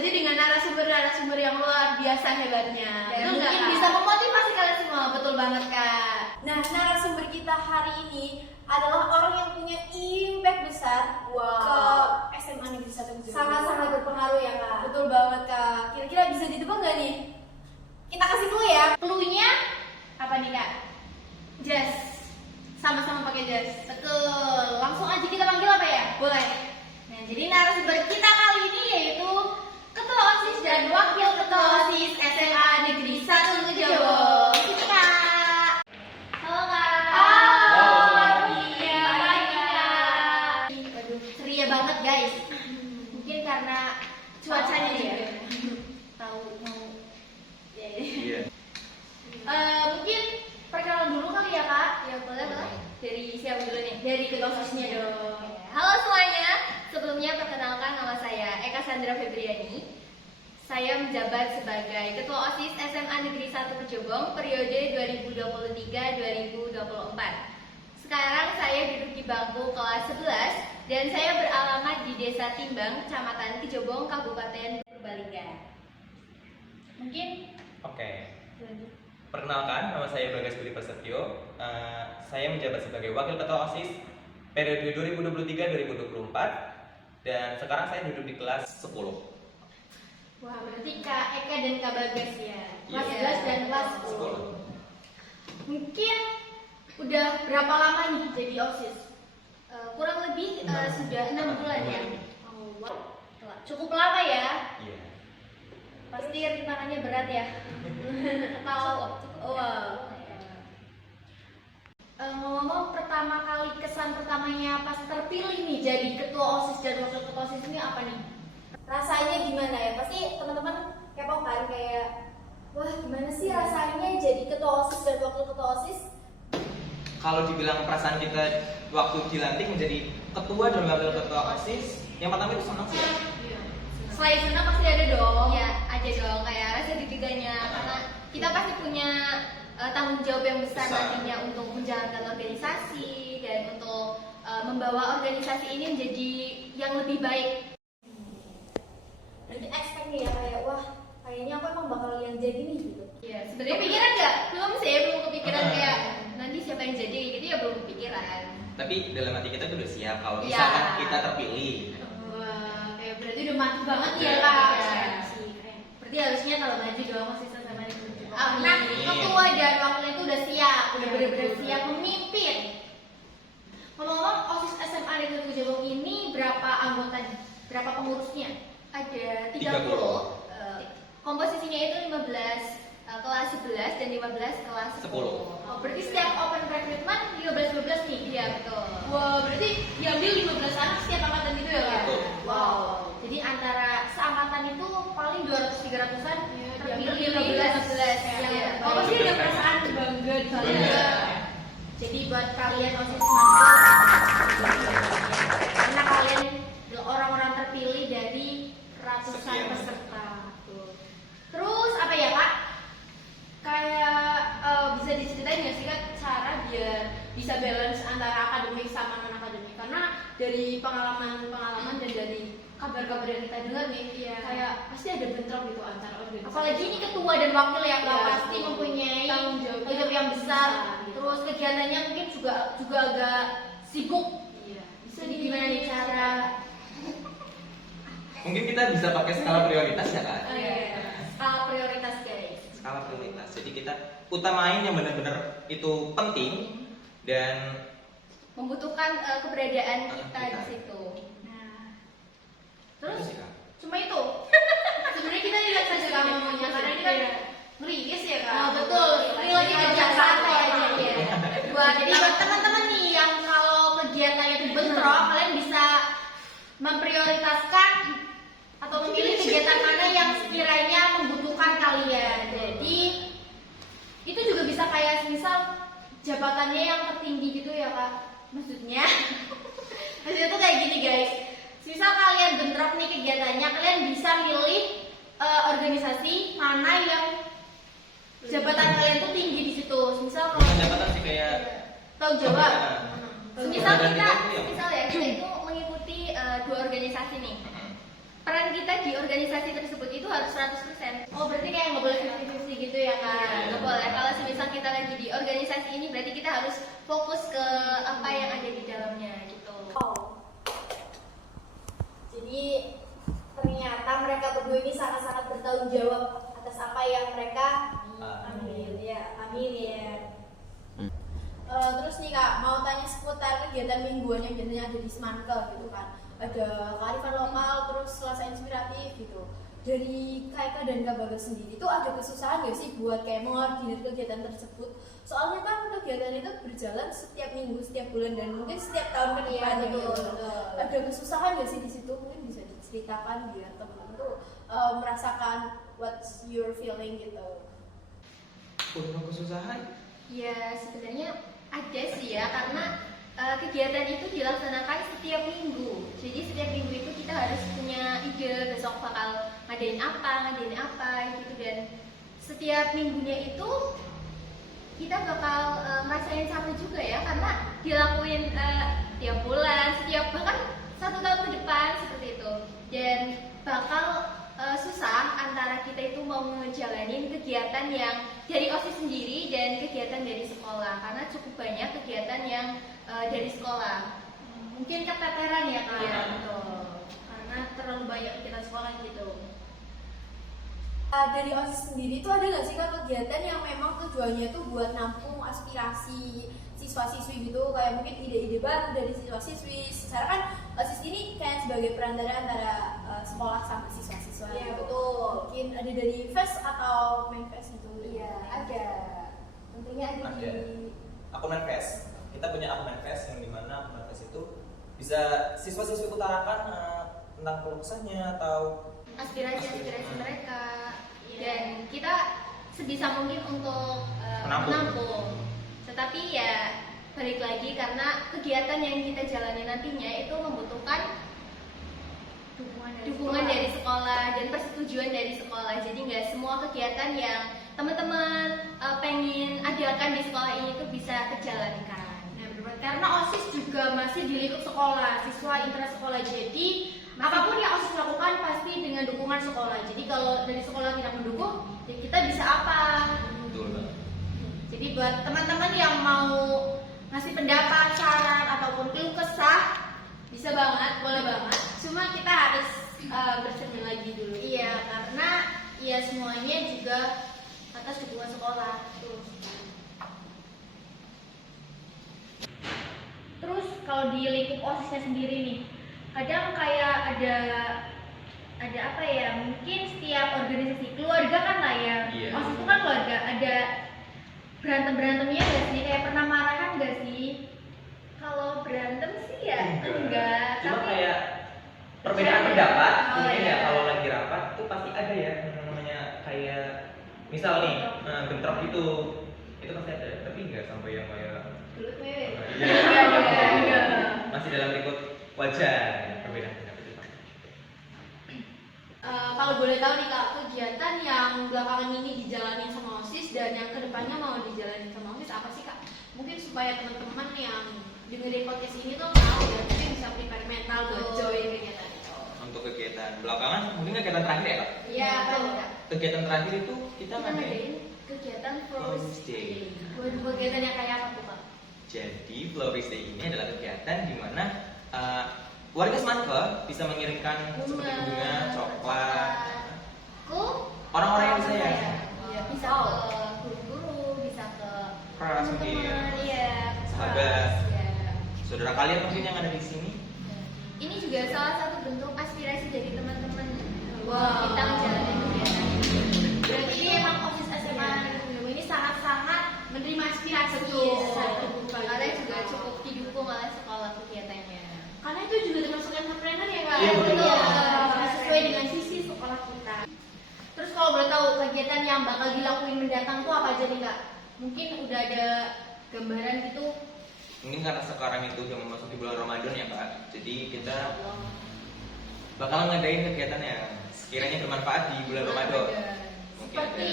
saja dengan narasumber-narasumber yang luar biasa hebatnya. Dan Betul nggak, mungkin Kak? bisa memotivasi kalian semua. Betul banget, Kak. Nah, narasumber kita hari ini adalah orang yang punya impact besar ke SMA Negeri 1 Jember. Sangat-sangat berpengaruh ya, Kak. Betul banget, Kak. Kira-kira bisa ditebak nggak nih? Kita kasih clue ya. Clue-nya apa nih, Kak? Jas. Sama-sama pakai jas. Betul. Langsung aja kita panggil apa ya? Boleh. Nah, jadi narasumber kita kali ini yaitu Ketua OSIS dan Wakil Ketua OSIS SMA Negeri 1 Kejabong. Sini, Kak. Halo, Kak. Halo, Iya, Kak. Waduh, ceria banget, guys. Mungkin karena cuacanya Oh, ya. iya. Tahu mau. Iya. Mungkin perkenalan dulu kali ya, Kak. Ya, boleh. Dari siapa dulu nih? Dari Ketua OSIS-nya dong. Halo semuanya. Sebelumnya perkenalkan nama saya Eka Sandra Febriani. Saya menjabat sebagai Ketua OSIS SMA Negeri 1 Kejabong periode 2023-2024. Sekarang saya duduk di bangku kelas 11 dan saya beralamat di Desa Timbang, Kecamatan Kejabong, Kabupaten Purbalingga. Mungkin Oke. Perkenalkan, nama saya Bagas Budi Prasetyo. Saya menjabat sebagai Wakil Ketua OSIS periode 2023-2024 dan sekarang saya duduk di kelas 10. wah, berarti Kak Eka dan Kak Bagas ya. Kelas Iya. 11 dan kelas 10. Mungkin udah berapa lama nih jadi OSIS? Kurang lebih sudah 6 bulan ya. Oh, wow. Cukup lama ya. Iya. Pasti rintangannya berat ya. Atau wow. Ngomong pertama kali kesan pertamanya pas terpilih nih jadi ketua OSIS dan wakil ketua OSIS ini apa nih? Rasanya gimana ya? Pasti teman-teman kepo kan kayak wah gimana sih rasanya jadi ketua OSIS dan wakil ketua OSIS? Kalau dibilang perasaan kita waktu dilantik menjadi ketua dan wakil ketua OSIS, yang pertama itu senang sih. Selain senang pasti ada dong. Ya, ada dong kayak rasa deg-degannya karena kita pasti punya tanggung jawab yang besar nantinya untuk menjalankan organisasi dan untuk membawa organisasi ini menjadi yang lebih baik. Berarti expect nih ya kayak wah kayaknya aku emang bakal yang jadi nih gitu. Iya, sebenarnya kepikiran nggak? Belum sih, belum kepikiran kayak nanti siapa yang jadi gitu ya belum kepikiran. Tapi dalam hati kita tuh udah siap kalau Iya. misalkan kita terpilih. Wah, kayak berarti udah mati banget ya, Iya. Kak. Iya. Berarti harusnya kalau maju dong masih sama di Amin. Nah, ketua dan wakilnya itu udah siap, udah Iya, benar-benar betul. siap memimpin. Ngomong-ngomong, OSIS SMA Negeri Kejabong ini berapa anggota, berapa pengurusnya? Ada 30. Komposisinya itu 15 kelas 11 dan 15 kelas 10. 10. Oh, berarti setiap open recruitment 15-12 nih? Iya, betul. Wah, berarti diambil 15 anak setiap angkatan gitu ya, Kak? Betul. Wow. Jadi antara seangkatan itu paling 200-300-an terpilih 15. Iya. Oh, Oh, pasti ada perasaan bangga di sana. Bangga. Jadi buat kalian OSIS mampu karena kalian orang-orang terpilih dari ratusan Sekian. peserta. Tuh. Terus apa ya, Kak? Kayak bisa diceritain nggak sih, Kak, cara biar bisa balance antara akademik sama non akademik? Karena dari pengalaman dan dari kabar-kabar yang kita dengar nih, Iya. kayak pasti ada bentrok gitu antara organisasi. Apalagi ini ketua dan wakil ya, Kak, Iya, pasti betul. mempunyai Tanggung jawab tanggung jawab yang besar. gitu. Terus kegiatannya mungkin juga agak sibuk. Iya. Jadi gimana nih cara? Mungkin kita bisa pakai skala prioritas ya kan? Skala prioritas, guys. Skala prioritas. Jadi kita utamain yang benar-benar itu penting dan Membutuhkan keberadaan kita Kita. di situ. Nah, terus itu sih, Kak. cuma itu. Sebenarnya kita lihat saja Kak ngomongnya, karena ini kan Iya. ngeriis ya, Kak. Oh, betul. Ini lagi kerja santai aja ya. Jadi buat teman-teman nih yang kalau kegiatannya itu bentrok, kalian bisa memprioritaskan atau memilih kegiatan mana yang sekiranya membutuhkan kalian. Jadi itu juga bisa kayak misal jabatannya yang tertinggi gitu ya, Kak. Maksudnya tuh kayak gini, guys. Misal kalian bentrok nih kegiatannya, kalian bisa milih organisasi mana yang jabatan kalian tuh tinggi di situ. Misal kalau Bukan jabatan sih kayak tahu jawab. pembinaan. Misal Dan kita, kita itu yang- misal ya kita itu mengikuti dua organisasi nih. peran kita di organisasi tersebut itu harus 100%. Oh berarti kayak nggak boleh 50-50 gitu ya kan? Nggak boleh. Kalau semisal kita lagi di organisasi ini, berarti kita harus fokus ke apa yang ada di dalamnya gitu. Oh. Jadi ternyata mereka berdua ini sangat-sangat bertanggung jawab atas apa yang mereka ambil ya. Amin ya. Terus nih kak, mau tanya seputar kegiatan mingguan yang biasanya ada di Semanke gitu kan. Ada kearifan lokal, terus selasa inspiratif gitu. Dari Kak dan Kak Bagas sendiri itu ada kesusahan gak sih buat kayak mengordinir kegiatan tersebut? Soalnya kan kegiatan itu berjalan setiap minggu, setiap bulan, dan mungkin setiap tahun ke depannya gitu. Ada kesusahan gak sih di situ? Mungkin bisa diceritakan biar teman-teman tuh merasakan what you're feeling gitu. Untuk kesusahan? Ya sebenarnya ada sih ya, karena kegiatan itu dilaksanakan setiap minggu. Jadi setiap minggu itu kita harus punya ide besok bakal ngadain apa gitu, dan setiap minggunya itu kita bakal ngerasain sama juga ya, karena dilakuin tiap bulan, setiap bahkan 1 tahun ke depan seperti itu. Dan bakal susah antara kita itu mau ngejalanin kegiatan yang dari OSIS sendiri dan kegiatan dari sekolah, karena cukup banyak kegiatan yang dari sekolah. Mungkin keteteran ya kak? Iya, betul. Karena terlalu banyak kegiatan sekolah gitu. Dari OSIS sendiri itu ada nggak sih kak kegiatan yang memang tujuannya tuh buat nampung aspirasi siswa-siswi gitu, kayak mungkin ide-ide baru dari siswa-siswi. Secara kan OSIS ini kayak sebagai perantara antara sekolah sama siswa-siswa. Iya, gitu. betul. Mungkin ada dari FES atau main FES gitu. Iya, ada. Tentunya ada Ada. di Akun Manifest. Kita punya akun Manifest yang dimana akun Manifest itu bisa siswa-siswi utarakan tentang keluh kesahnya atau Aspirasi mereka, Iya. dan kita sebisa mungkin untuk menampung. Tetapi ya balik lagi, karena kegiatan yang kita jalani nantinya itu membutuhkan dukungan dari sekolah dan persetujuan dari sekolah. Jadi nggak semua kegiatan yang teman-teman pengen adakan di sekolah ini tuh bisa terjalankan. Nah, benar. Karena OSIS juga masih di lingkup sekolah, siswa intrasekolah. Jadi apapun yang OSIS lakukan pasti dengan dukungan sekolah. Jadi kalau dari sekolah tidak mendukung, ya kita bisa apa? betul banget. Jadi buat teman-teman yang mau ngasih pendapat, saran ataupun keluh kesah, bisa banget, boleh banget. Cuma kita harus bercermin lagi dulu. Iya, karena ya semuanya juga atas dukungan sekolah. Terus kalau di lingkup OSISnya sendiri nih, kadang kayak ada apa ya, mungkin setiap organisasi keluarga kan lah ya. Iya. OSIS itu kan keluarga, ada berantemnya nggak sih? Kayak pernah marahan nggak sih? Kalau berantem sih ya enggak, Cuma tapi kayak perbedaan pendapat, Oh, mungkin iya. ya kalau lagi rapat itu pasti ada ya yang namanya kayak misal nih bentrok gitu, itu pasti ada. Tapi nggak sampai yang kayak Dulu tuh ya. Iya. Masih dalam lingkup wajar ya, perbedaan pendapat itu. Kalau boleh tahu nih kak, kegiatan yang belakangan ini dijalani sama OSIS dan yang kedepannya mau dijalani sama OSIS apa sih kak? Mungkin supaya teman-teman yang dengerin podcast ini tuh tahu ya, mungkin bisa prepare mental buat join kegiatan itu. Untuk kegiatan belakangan, mungkin kegiatan terakhir ya kak. Iya, betul. Kak. Kegiatan terakhir itu kita kita ngadain ngadain kegiatan Florist Day. Buat kegiatan yang kayak apa tuh kak? Jadi Florist Day ini adalah kegiatan di mana warga Semanke bisa mengirimkan seperti bunga, coklat, orang-orang yang disayang. Iya, bisa Wow. ke guru-guru, bisa ke Keras mungkin. teman-teman, iya, Sahabat. iya. Saudara kalian mungkin yang ada di sini. Ini juga salah satu bentuk aspirasi dari teman-teman Wow. kita menjalani kegiatan ini. Berarti ini emang OSIS SMA ini sangat-sangat menerima aspirasi. Betul. Sangat terbuka Karena gitu. juga cukup didukung oleh sekolah kegiatannya. Karena itu juga termasuk entrepreneur ya kak? Iya, betul. Karena sesuai dengan visi sekolah kita. Terus kalau boleh tahu kegiatan yang bakal dilakuin mendatang tuh apa aja nih kak? Mungkin udah ada gambaran gitu? Mungkin karena sekarang itu udah memasuki bulan Ramadan ya kak. Jadi kita bakal ngadain kegiatan yang sekiranya bermanfaat di bulan Ramadan. Mungkin Seperti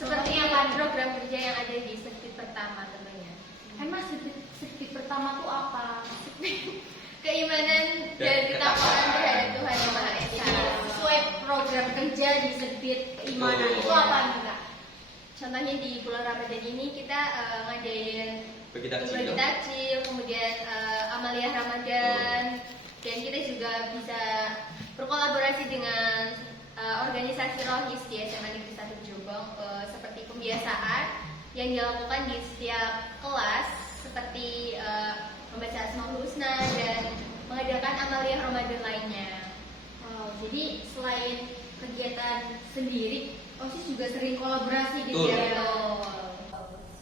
Seperti yang program kerja yang ada di sirkuit pertama tentunya. emang sirkuit pertama tuh apa? Keimanan dan ketakwaan terhadap Tuhan Yang Maha Esa. kerja di Serbit Keimanan itu apa nih Kak? Contohnya di bulan Ramadan ini kita ngadain Bagi takjil. bagi takjil, kemudian Amaliyah Ramadan, dan kita juga bisa berkolaborasi dengan organisasi Rohis di SMA Negeri 1 Jombang, seperti pembiasaan yang dilakukan di setiap kelas, seperti membaca Asmaul Husna dan mengadakan Amaliyah Ramadan lainnya. Wow, jadi selain kegiatan sendiri, OSIS juga sering kolaborasi gitu Betul. ya.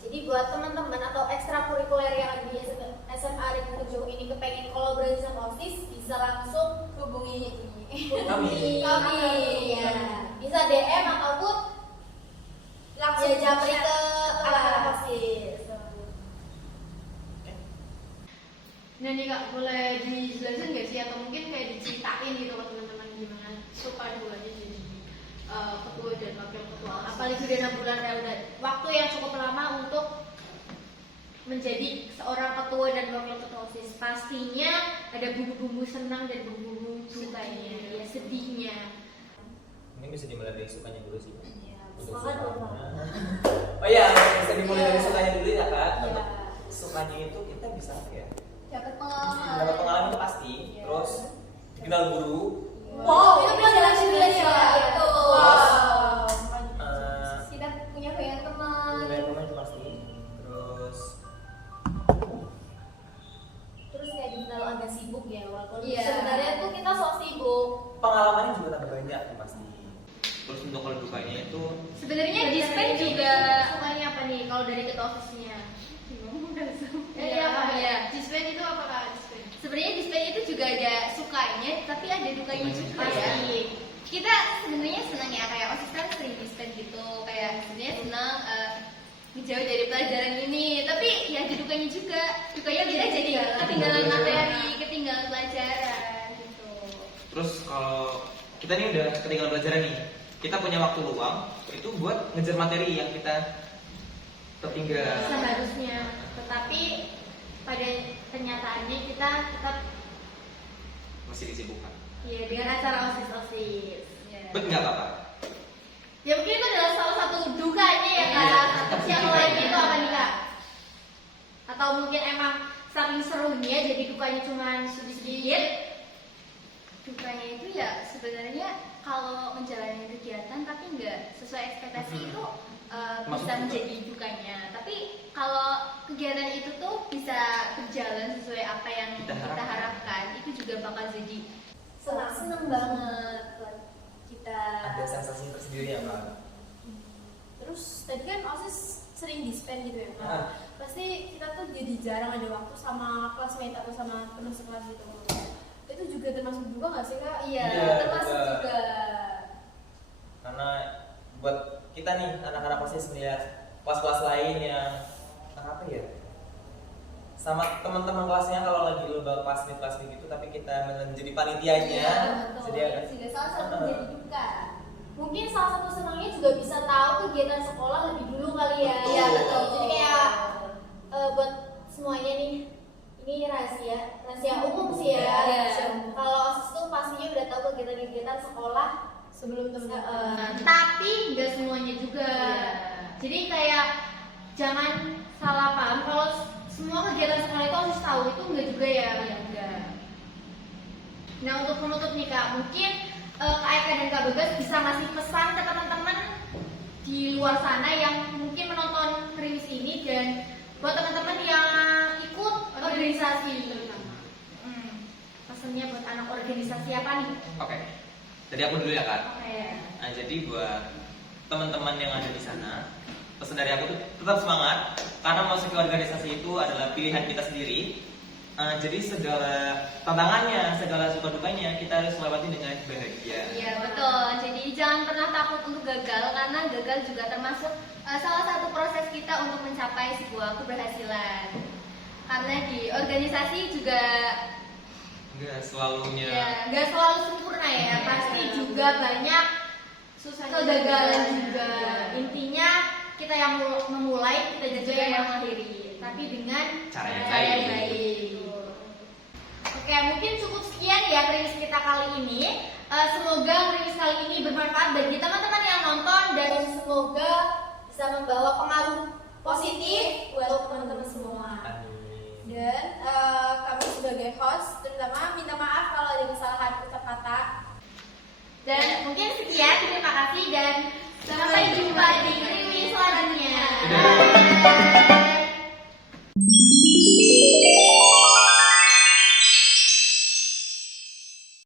Jadi buat teman-teman atau ekstrakurikuler yang ada di SMA Negeri Jombang ini kepengen kolaborasi sama OSIS, bisa langsung hubungi Kami. ya. Bisa DM ataupun langsung japri ke anak-anak OSIS. Nah nih Kak, boleh dijelasin nggak sih atau mungkin kayak diceritain gitu ke teman-teman gimana supaya keduanya jadi ketua dan wakil ketua. Apalagi udah 6 bulan ya, udah waktu yang cukup lama untuk menjadi seorang ketua dan wakil ketua OSIS. Pastinya ada bumbu-bumbu senang dan bumbu-bumbu sukanya, ya sedihnya. Mungkin bisa dimulai dari sukanya dulu sih. Untuk Semangat dong, sukanya. Bang. Oh iya, bisa dimulai dari Iya. sukanya dulu ya kak. Iya. Untuk sukanya itu kita bisa apa ya? Dapat Dapat pengalaman itu pasti. Iya. Terus dikenal guru. Wow, itu pelajaran 9 ya. Itu. Wow. Kita punya banyak teman. Punya banyak teman itu pasti. Terus kayak dikenal agak sibuk ya, walaupun Iya. sebenarnya tuh kita sok sibuk. Pengalamannya juga tambah banyak ya, pasti. Terus untuk kalau dukanya itu Sebenarnya dispen juga Sukanya apa nih kalau dari ketua OSISnya? Iya, Pak, ya. Dispen itu apa Kak? Dispen? sebenarnya dispen itu juga ada sukanya, tapi ada dukanya juga ya. Pasti. Kita sebenarnya senang ya, kayak OSIS kan sering dispen gitu, kayak sebenarnya senang jauh dari pelajaran ini, tapi ya ada dukanya juga. Dukanya kita jadi ketinggalan materi, ketinggalan pelajaran gitu. terus kalau kita nih udah ketinggalan pelajaran nih, kita punya waktu luang itu buat ngejar materi yang kita tertinggal. Seharusnya, tetapi pada kenyataannya kita tetap Masih disibukkan. ya dengan acara OSIS. Ya. Bet nggak apa-apa. Ya mungkin itu adalah salah satu dukanya ya Kak. Iya. Yang lainnya itu apa nih Kak? Atau mungkin emang saking serunya jadi dukanya cuma sedikit. Dukanya itu ya sebenarnya kalau menjalani kegiatan tapi nggak sesuai ekspektasi itu bisa Masuk juga. menjadi dukanya. Tapi kalau kegiatan itu tuh bisa berjalan sesuai apa yang Kita kita harapkan, itu juga bakal jadi Senang banget buat kita. Ada sensasi tersendiri ya kak. Terus tadi kan OSIS sering dispen gitu ya, Kak. Ah. Pasti kita tuh jadi jarang ada waktu sama classmate atau sama teman sekelas gitu. Itu juga termasuk juga nggak sih Kak? Iya, termasuk juga. Karena buat kita nih anak-anak OSIS melihat kelas-kelas lain yang apa ya, sama teman-teman kelasnya kalau lagi lomba kelas gitu, tapi kita menjadi panitianya. Iya, betul. Jadi ada Juga salah satu jadi duka. Mungkin salah satu senangnya juga bisa tahu kegiatan sekolah lebih dulu kali ya. Betul. Iya betul. Jadi kayak buat semuanya nih, ini rahasia umum sih ya. Iya. Kalau OSIS tuh pastinya udah tahu kegiatan-kegiatan sekolah sebelum teman-teman. Tapi nggak semuanya juga. Iya. Jadi kayak jangan salah paham kalau semua kegiatan sekolah itu harus tahu, itu enggak juga ya. enggak. Nah untuk menutup nih Kak, mungkin Kak Eka dan Kak Bagas bisa ngasih pesan ke teman-teman di luar sana yang mungkin menonton krimis ini dan buat teman-teman yang ikut organisasi terutama. Pesannya buat anak organisasi apa nih? Oke. Jadi aku dulu ya kak. Oke. Nah, jadi buat teman-teman yang ada di sana, pesan dari aku tuh tetap semangat karena masuk ke organisasi itu adalah pilihan kita sendiri. Jadi segala tantangannya, segala suka dukanya kita harus lewati dengan bahagia. Iya betul. Jadi jangan pernah takut untuk gagal, karena gagal juga termasuk salah satu proses kita untuk mencapai sebuah keberhasilan. Karena di organisasi juga Enggak selalunya. ya Nggak selalu sempurna ya, pasti juga banyak kegagalan juga. Intinya kita yang memulai, kita juga yang mengakhiri, tapi dengan Cara yang cara yang baik. baik. Oke, mungkin cukup sekian ya rilis kita kali ini. Semoga rilis kali ini bermanfaat bagi teman-teman yang nonton dan Dan semoga bisa membawa pengaruh positif buat teman-teman semua. Amin. Dan kami sebagai host terutama minta maaf kalau ada kesalahan ucap kata. mungkin sekian, terima kasih dan sampai jumpa di